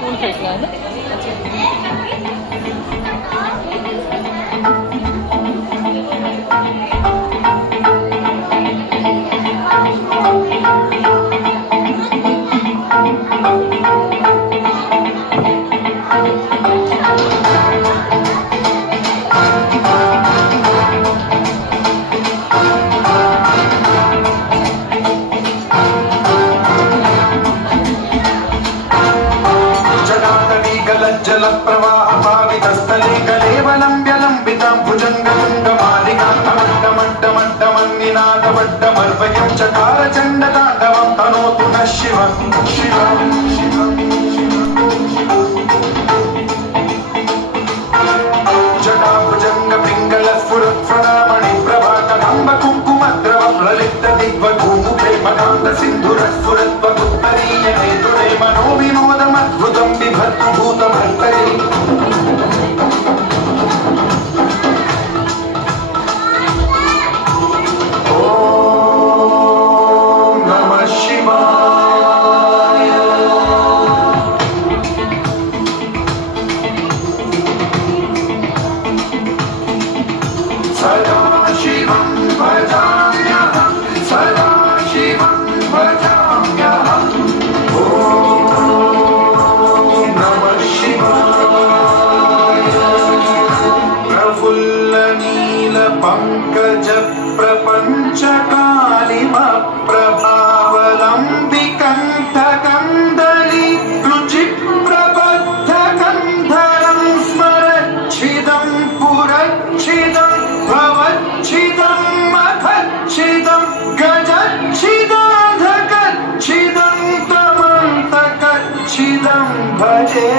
फूल फेंक रहा है ना। जल प्रवाह पावितस्थले कलेवलम्ब्यलम्बितां भुजङ्गलिङ्गमालिकान्तमड्डमड्डमड्डमन्निनादवड्डमर्वयं चकार चण्डताण्डवं तनोतु नः शिवं शिवं शिवं जटाभुजङ्गपिङ्गलस्फुरत्फणामणिप्रभाकदम्ब कुङ्कुमद्रवं ललितदिग्वधूमुखे मदान्तसिन्धुरस्फुरत्वदुत्तरीयनेतुरे मनोविनोदमद्भुतं बिभर्तु भूतभर्तरे पंकज प्रपंच कालिम प्रभावलंबिकंठ कंदली रुचि प्रबद्ध कंधरं स्मरच्छिदं पुरच्छिदं भवच्छिदं मखच्छिदं गजच्छिदाधकच्छिदं तमन्तकच्छिदं भजे।